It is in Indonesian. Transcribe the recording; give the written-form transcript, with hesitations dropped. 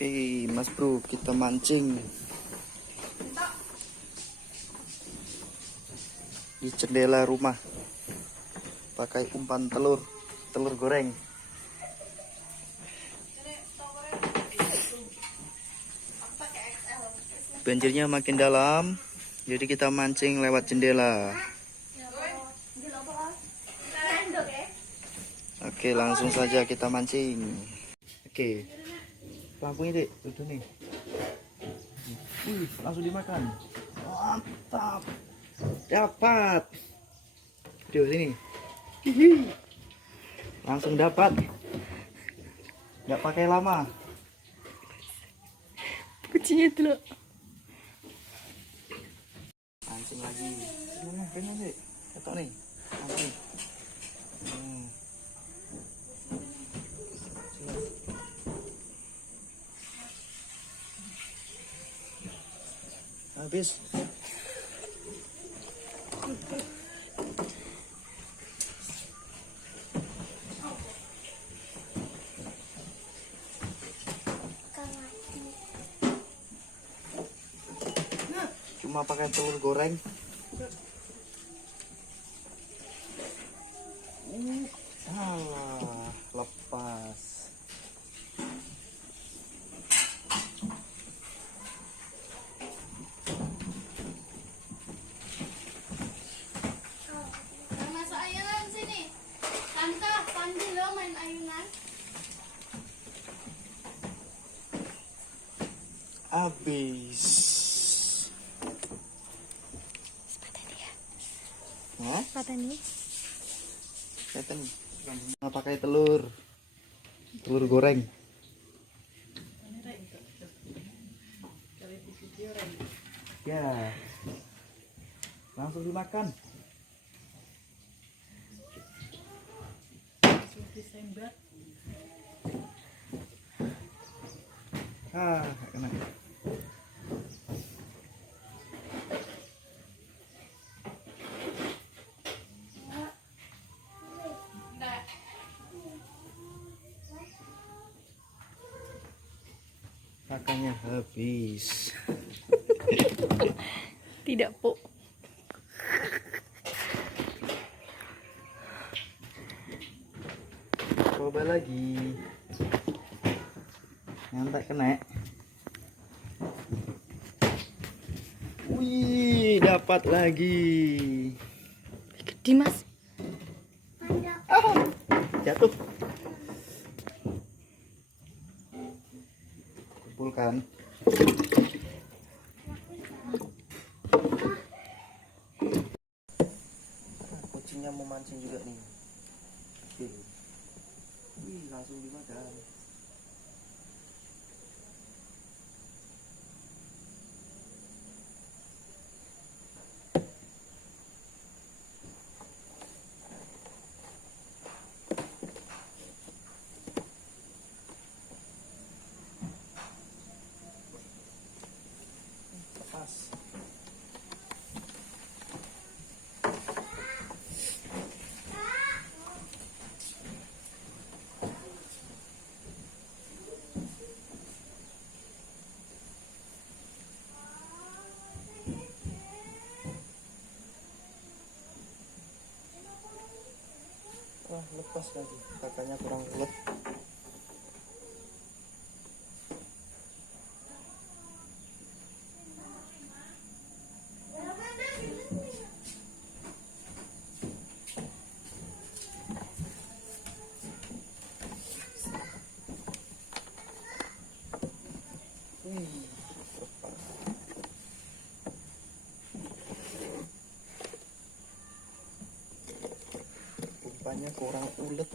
Oke, Mas Bro, kita mancing di jendela rumah pakai umpan telur goreng. Banjirnya makin dalam, jadi kita mancing lewat jendela. Oke, langsung saja kita mancing. Oke, lampunya dek, tuh nih. Langsung dimakan. Mantap, dapat. Tuh sini. Langsung dapat. Nggak pakai lama. Kucingnya dulu. Mancing lagi. Pengen sih. Ketok nih. Mancing. Habis. Cuma pakai telur goreng. Alah, lepas. Masuk ayunan sini. Tante, Pandi lo main ayunan. Habis. Hah? Patani. Kelihatan. Nah, pakai telur goreng. Ya, langsung dimakan. Kena. Makannya habis. Tidak, Po. Coba lagi. Nyantai kena. Wih, dapat lagi. Gede, Mas. Jatuh. Kumpulkan. Kucingnya mau mancing juga nih. Oke. Wih, langsung dimakan. Pas. Wah, lepas lagi. Kakaknya kurang ulet. Umpannya kurang ulet.